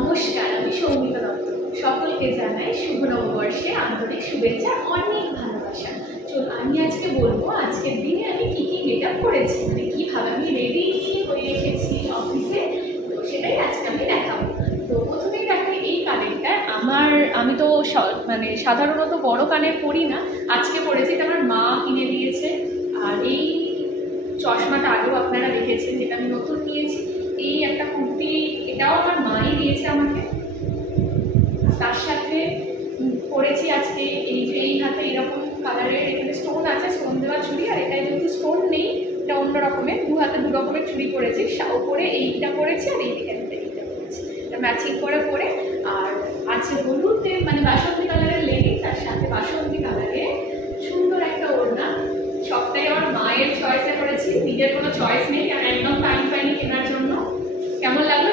নমস্কার, আমি সৌমিতা দত্ত। সকলকে জানাই শুভ নববর্ষে আন্তরিক শুভেচ্ছা, অনেক ভালোবাসা। চল আমি আজকে বলবো আজকের দিনে আমি কি কি গেটআপ করেছি, মানে কিভাবে আমি রেডি হয়ে এসেছি অফিসে, তো সেটাই আজকে আমি দেখাবো। তো প্রথমেই দেখো এই কানেরটা আমি তো মানে সাধারণত বড় কানের পরি না, আজকে পরেছি, এটা আমার মা কিনে দিয়েছে। আর এই চশমাটা আগেও আপনারা দেখেছেন, যেটা আমি নতুন নিয়েছি। এই একটা কুর্তি, এটাও আমার মাই দিয়েছে আমাকে। তার সাথে পরেছি আজকে এই যে এই হাতে এরকম কালারের, এখানে স্টোন আছে, স্টোন দেওয়া চুড়ি। আর এটাই যেহেতু স্টোন নেই, এটা অন্য রকমের, দু হাতে দু রকমের চুড়ি পরেছি। ওপরে এইটা পরেছি আর এইটা পরেছি, এটা ম্যাচিং করে পরে। আর আছে হলুদে মানে বাসন্তী কালারের লেগিংস, আর সাথে বাসন্তী কালারে সুন্দর একটা ওড়না। সবটাই আমার মায়ের চয়েসে করেছি, নিজের কোনো চয়েস নেই, আর একদম টাইম পাইনি কেনার জন্য। কেমন লাগলো